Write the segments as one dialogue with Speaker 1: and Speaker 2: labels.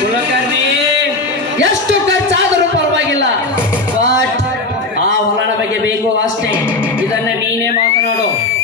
Speaker 1: ಕುಲಕರ್ಣಿ! ಎಷ್ಟು ಖರ್ಚಾದರೂ ಪರವಾಗಿಲ್ಲ. ಬಟ್ ಆ ಹೊಲದ ಬಗ್ಗೆ ಬೇಕು ಅಷ್ಟೇ. ಇದನ್ನ ನೀನೇ ಮಾತನಾಡು.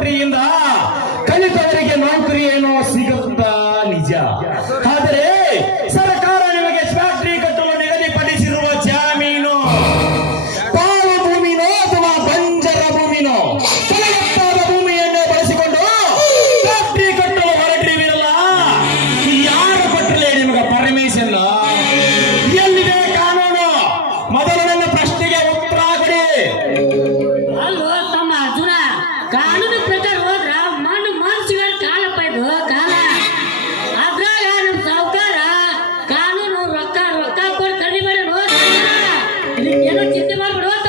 Speaker 2: compreenda
Speaker 3: చెట్టు మార్పుడు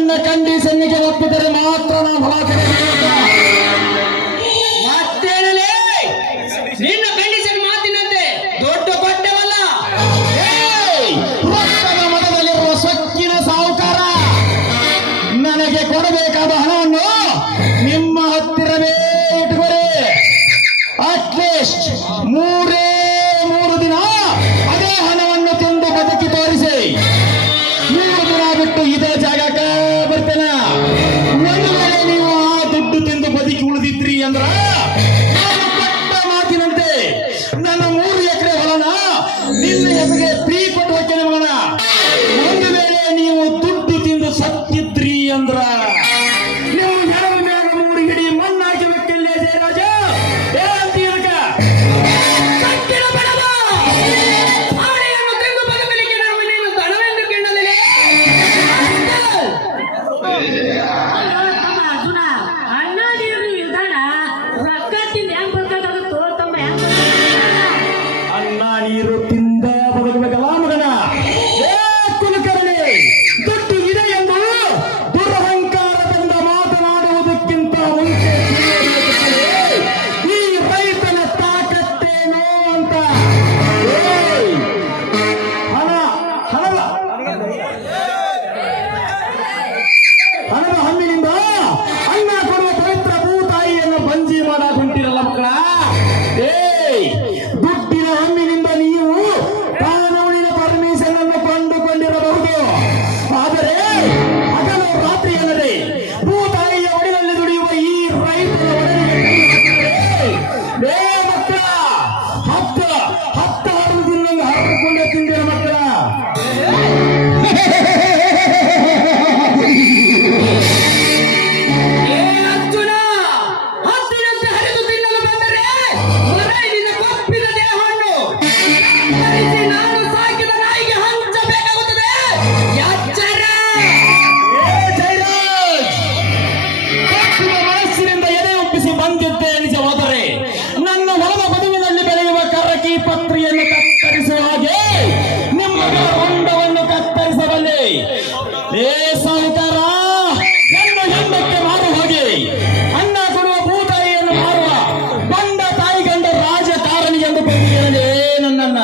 Speaker 2: ನನ್ನ ಕಂಡೀಷನ್ಗೆ ಒಪ್ಪಿದರೆ ಮಾತ್ರ ನಾನು ಹೊರಗೆ
Speaker 1: ನಿನ್ನ ಮಾತಿನಂತೆ ದೊಡ್ಡ
Speaker 2: ಸಾಹುಕಾರ ನನಗೆ ಕೊಡಬೇಕಾದ ಹಣವನ್ನು ನಿಮ್ಮ ಹತ್ತಿರವೇ ಅಟ್ಲೀಸ್ಟ್ ಮೂರೇ ಏ ಸಾಹುಕಾರ ನನ್ನ ಹಿಂದಕ್ಕೆ ಹೋಗಿ. ಅನ್ನ ಕೊಡುವ ಭೂತಾಯಿಯನ್ನು ಮಾರುವ ಬಂದ ತಾಯಿ ಗಂಡ ರಾಜಕಾರಣಿ ಎಂದು ಬಂದಿರಲೇ ನನ್ನನ್ನ.